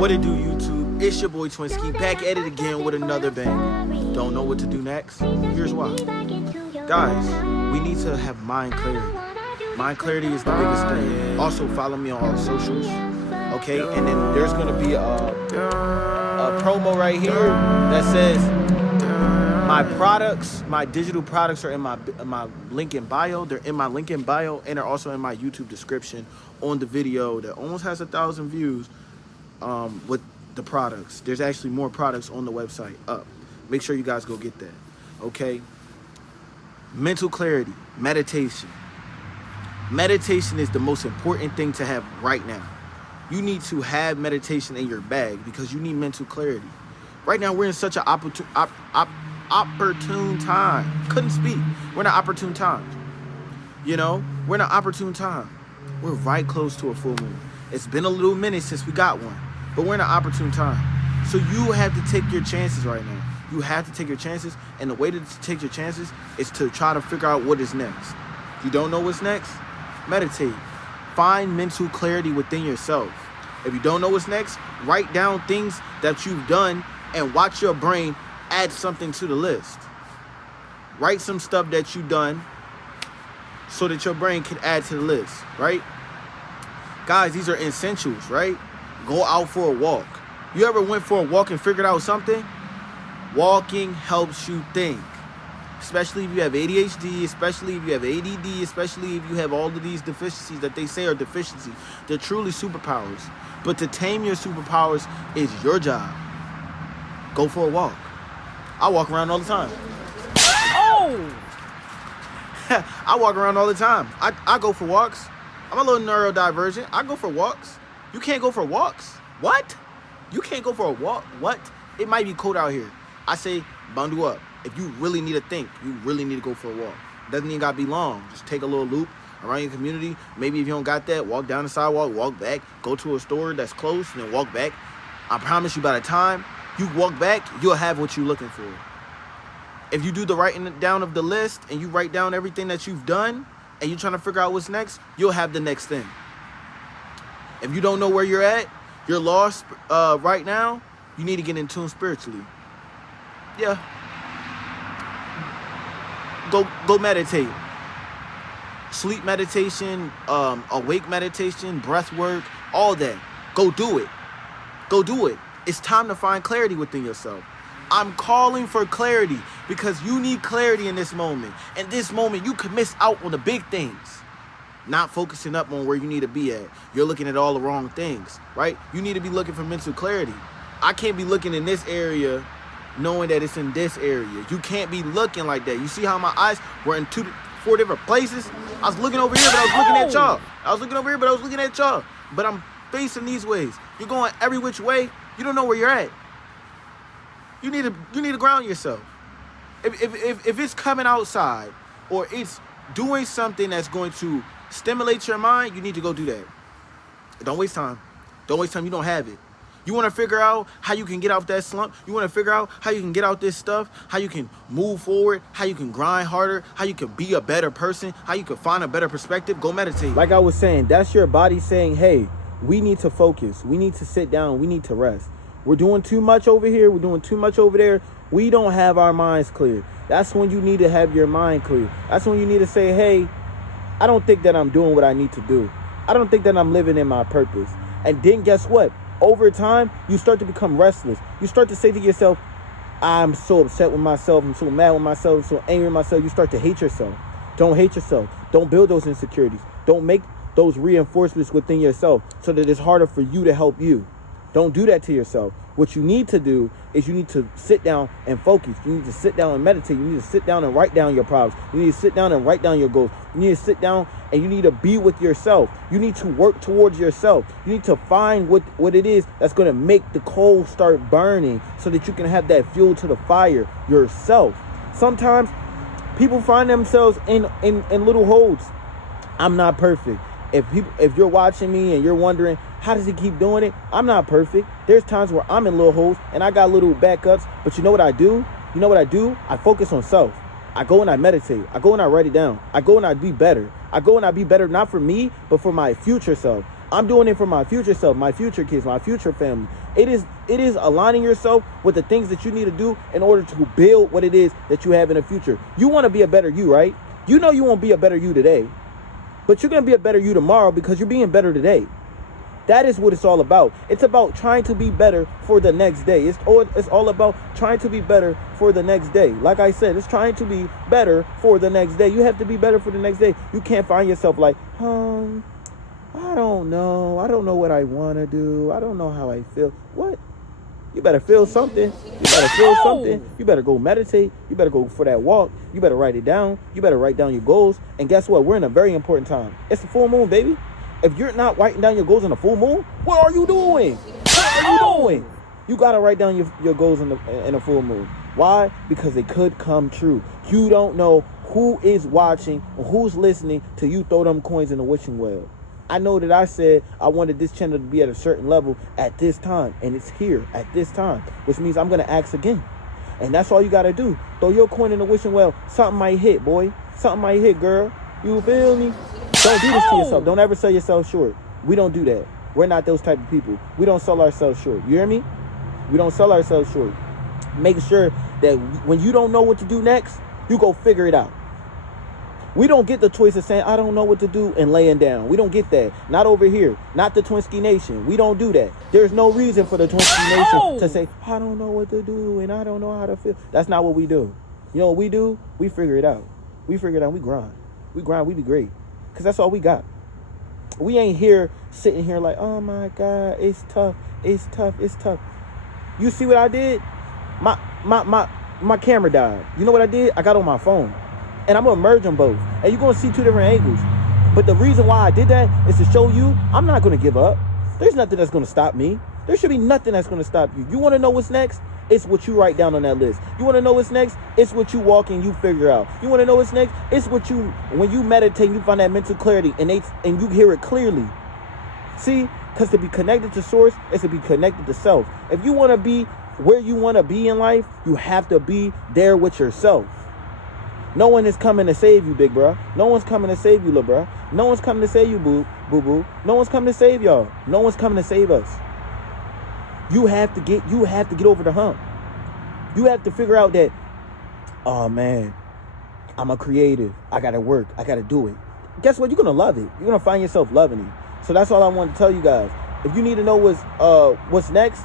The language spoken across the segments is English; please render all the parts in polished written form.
What it do, YouTube? It's your boy Twinsky back at it again with another bang. Don't know what to do next? Here's why. Guys, we need to have mind clarity. Mind clarity is the biggest thing. Also, follow me on all the socials. Okay, and then there's gonna be a promo right here that says my products, my digital products are in my link in bio. They're in my link in bio, and they're also in my YouTube description on the video that almost has 1,000 views. With the products, there's actually more products on the website up. Make sure you guys go get that. Okay. Mental clarity, meditation. Meditation is the most important thing to have right now. You need to have meditation in your bag because you need mental clarity. Right now, we're in such an opportune time. Couldn't speak. We're in an opportune time. You know, we're in an opportune time. We're right close to a full moon. It's been a little minute since we got one, but we're in an opportune time. So you have to take your chances right now. You have to take your chances, and the way to take your chances is to try to figure out what is next. You don't know what's next? Meditate. Find mental clarity within yourself. If you don't know what's next, write down things that you've done and watch your brain add something to the list. Write some stuff that you've done so that your brain can add to the list, right? Guys, these are essentials, right? Go out for a walk. You ever went for a walk and figured out something? Walking helps you think. Especially if you have ADHD, especially if you have ADD, especially if you have all of these deficiencies that they say are deficiencies. They're truly superpowers. But to tame your superpowers is your job. Go for a walk. I walk around all the time. Oh! I walk around all the time. I go for walks. I'm a little neurodivergent. I go for walks. You can't go for walks. What? You can't go for a walk? What? It might be cold out here. I say bundle up. If you really need to think, you really need to go for a walk. Doesn't even got to be long. Just take a little loop around your community. Maybe if you don't got that, walk down the sidewalk, walk back, go to a store that's close, and then walk back. I promise you by the time you walk back, you'll have what you're looking for. If you do the writing down of the list and you write down everything that you've done and you're trying to figure out what's next, you'll have the next thing. If you don't know where you're at, you're lost right now, you need to get in tune spiritually. Yeah. Go meditate. Sleep meditation, awake meditation, breath work, all that. Go do it. Go do it. It's time to find clarity within yourself. I'm calling for clarity because you need clarity in this moment. In this moment, you could miss out on the big things. Not focusing up on where you need to be at. You're looking at all the wrong things, right? You need to be looking for mental clarity. I can't be looking in this area knowing that it's in this area. You can't be looking like that. You see how my eyes were in 4 different places? I was looking over here, but I was looking at y'all. I was looking over here, but I was looking at y'all. But I'm facing these ways. You're going every which way. You don't know where you're at. You need to ground yourself. If it's coming outside or it's doing something that's going to stimulate your mind, you need to go do that. Don't waste time. Don't waste time. You don't have it. You want to figure out how you can get out that slump. You want to figure out how you can get out this stuff, how you can move forward, how you can grind harder, how you can be a better person, how you can find a better perspective. Go meditate. Like I was saying, that's your body saying, hey, we need to focus. We need to sit down. We need to rest. We're doing too much over here. We're doing too much over there. We don't have our minds clear. That's when you need to have your mind clear. That's when you need to say, hey, I don't think that I'm doing what I need to do. I don't think that I'm living in my purpose. And then guess what? Over time, you start to become restless. You start to say to yourself, I'm so upset with myself. I'm so mad with myself. I'm so angry with myself. You start to hate yourself. Don't hate yourself. Don't build those insecurities. Don't make those reinforcements within yourself so that it's harder for you to help you. Don't do that to yourself. What you need to do is you need to sit down and focus. You need to sit down and meditate. You need to sit down and write down your problems. You need to sit down and write down your goals. You need to sit down and you need to be with yourself. You need to work towards yourself. You need to find what it is that's going to make the coal start burning so that you can have that fuel to the fire yourself. Sometimes people find themselves in little holes. I'm not perfect. If you're watching me and you're wondering, how does he keep doing it? I'm not perfect. There's times where I'm in little holes and I got little backups. But you know what I do? I focus on self. I go and I meditate. I go and I write it down. I go and I be better. I go and I be better, not for me, but for my future self. I'm doing it for my future self, my future kids, my future family. It is aligning yourself with the things that you need to do in order to build what it is that you have in the future. You want to be a better you, right? You know you won't be a better you today, but you're going to be a better you tomorrow because you're being better today. That is what it's all about. It's about trying to be better for the next day. It's all about trying to be better for the next day. Like I said, it's trying to be better for the next day. You have to be better for the next day. You can't find yourself like, I don't know. I don't know what I want to do. I don't know how I feel. What? You better feel something. You better feel something. You better go meditate. You better go for that walk. You better write it down. You better write down your goals. And guess what? We're in a very important time. It's the full moon, baby. If you're not writing down your goals in the full moon, what are you doing? What are you doing? You got to write down your goals in the full moon. Why? Because they could come true. You don't know who is watching or who's listening till you throw them coins in the wishing well. I know that I said I wanted this channel to be at a certain level at this time, and it's here at this time, which means I'm going to ask again. And that's all you got to do. Throw your coin in the wishing well. Something might hit, boy. Something might hit, girl. You feel me? Don't do this to yourself. Don't ever sell yourself short. We don't do that. We're not those type of people. We don't sell ourselves short. You hear me? We don't sell ourselves short. Make sure that when you don't know what to do next, you go figure it out. We don't get the choice of saying, I don't know what to do and laying down. We don't get that. Not over here. Not the Twinsky Nation. We don't do that. There's no reason for the Twinsky Nation to say, I don't know what to do and I don't know how to feel. That's not what we do. You know what we do? We figure it out. We figure it out. We grind. We grind. We be great. Because that's all we got. We ain't here sitting here like, oh my God, it's tough. It's tough. It's tough. You see what I did? My camera died. You know what I did? I got on my phone. And I'm going to merge them both. And you're going to see two different angles. But the reason why I did that is to show you I'm not going to give up. There's nothing that's going to stop me. There should be nothing that's going to stop you. You want to know what's next? It's what you write down on that list. You want to know what's next? It's what you walk and you figure out. You want to know what's next? It's what you, when you meditate, you find that mental clarity and you hear it clearly. See? Because to be connected to source is to be connected to self. If you want to be where you want to be in life, you have to be there with yourself. No one is coming to save you, big bro. No one's coming to save you, little bro. No one's coming to save you, boo-boo. No one's coming to save y'all. No one's coming to save us. You have to get over the hump. You have to figure out that, oh man, I'm a creative. I gotta work. I gotta do it. Guess what? You're gonna love it. You're gonna find yourself loving it. So that's all I wanted to tell you guys. If you need to know what's next,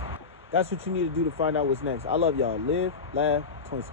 that's what you need to do to find out what's next. I love y'all. Live, laugh, Twinsky.